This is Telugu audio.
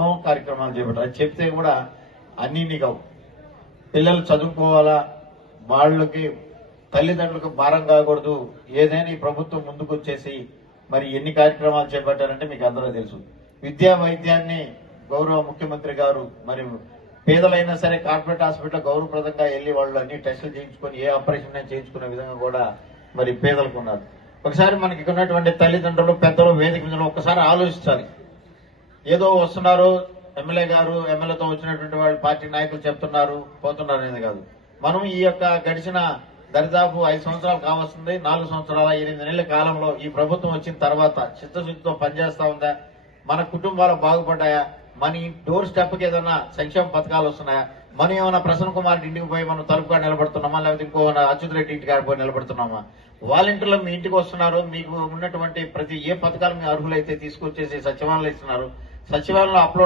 కార్యక్రమాలు చేపట్టారు. అది చెప్తే కూడా అన్ని కావు. పిల్లలు చదువుకోవాలా, వాళ్ళకి తల్లిదండ్రులకు భారం కాకూడదు. ఏదైనా ఈ ప్రభుత్వం ముందుకు వచ్చేసి మరి ఎన్ని కార్యక్రమాలు చేపట్టారంటే మీకు అందరూ తెలుసు. విద్యా వైద్యాన్ని గౌరవ ముఖ్యమంత్రి గారు మరి పేదలైనా సరే కార్పొరేట్ హాస్పిటల్ గౌరవప్రదంగా వెళ్లి వాళ్ళు అన్ని టెస్టులు చేయించుకొని ఏ ఆపరేషన్ చేయించుకునే విధంగా కూడా మరి పేదలకు ఉన్నారు. ఒకసారి మనకి ఉన్నటువంటి తల్లిదండ్రులు పెద్దలు వేదిక మీద ఒకసారి ఆలోచించాలి. ఏదో వస్తున్నారు ఎమ్మెల్యే గారు, ఎమ్మెల్యేతో వచ్చినటువంటి వాళ్ళు పార్టీ నాయకులు చెప్తున్నారు పోతున్నారు అనేది కాదు. మనం ఈ యొక్క గడిచిన దరిదాపు 5 సంవత్సరాలు కావస్తుంది, 4 సంవత్సరాల 8 నెలల కాలంలో ఈ ప్రభుత్వం వచ్చిన తర్వాత చిత్తశుద్ధితో పనిచేస్తా ఉందా, మన కుటుంబాలు బాగుపడ్డాయా, మన డోర్ స్టెప్ కి ఏదైనా సంక్షేమ పథకాలు వస్తున్నాయా, మనం ఏమైనా ప్రసన్న కుమార్ ఇంటికి పోయి మనం తలుపుగా నిలబడుతున్నామా, లేకపోతే ఇంకో అచ్యుత్ రెడ్డి ఇంటికి పోయి నిలబడుతున్నామా? వాలంటీర్లు మీ ఇంటికి వస్తున్నారు, మీకు ఉన్నటువంటి ప్రతి ఏ పథకాలు మీ అర్హులైతే తీసుకొచ్చేసి సచివాలయంలో ఇస్తున్నారు. సచివాలయంలో అప్లోడ్